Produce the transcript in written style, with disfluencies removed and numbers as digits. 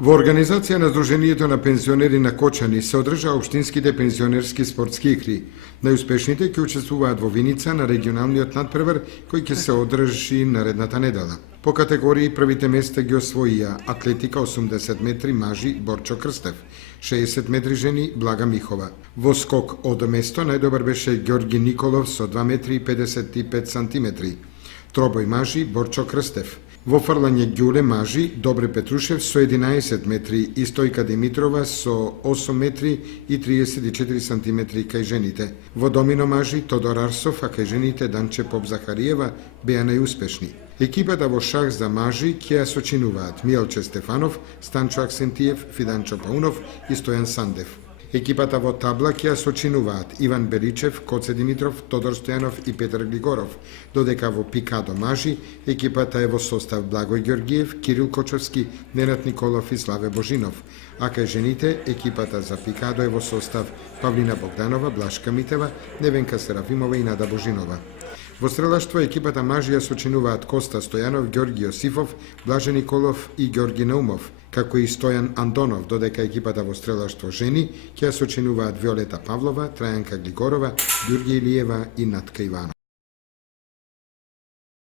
Во организација на Сдруженијето на пензионери на Кочани се одржаа општинските пензионерски спортски игри. Најуспешните ќе учествуваат во Виница на регионалниот надпревар кој ќе се одржи наредната недела. По категории првите места ги освоија атлетика 80 метри мажи Борчо Крстев, 60 метри жени Блага Михова. Во скок од место најдобар беше Ѓорги Николов со 2 метри и 55 сантиметри. Тробој мажи Борчо Крстев. Во фрлање ѓуле мажи Добре Петрушев со 11 метри и Стојка Димитрова со 8 метри и 34 сантиметри кај жените. Во домино мажи Тодор Арсов, а кај жените Данче Поп Захариева беа најуспешни. Екипата во шах за мажи ќе ја сочинуваат Мијалче Стефанов, Станчо Аксентиев, Фиданчо Паунов и Стојан Сандев. Екипата во табла ќе ја сочинуваат Иван Беличев, Коце Димитров, Тодор Стојанов и Петар Глигоров, додека во пикадо мажи екипата е во состав Благој Ѓоргиев, Кирил Кочовски, Ненад Николов и Славе Божинов, а кај жените екипата за пикадо е во состав Павлина Богданова, Блашка Митева, Невенка Серафимова и Нада Божинова. Во стрелаштво екипата мажи ја сочинуваат Коста Стојанов, Ѓорги Јосифов, Блаже Николов и Ѓорги Наумов, како и Стојан Андонов, додека екипата во стрелаштво жени ќе ја сочинуваат Виолета Павлова, Трајанка Глигорова, Ѓурѓи Илиева и Натка Иванов.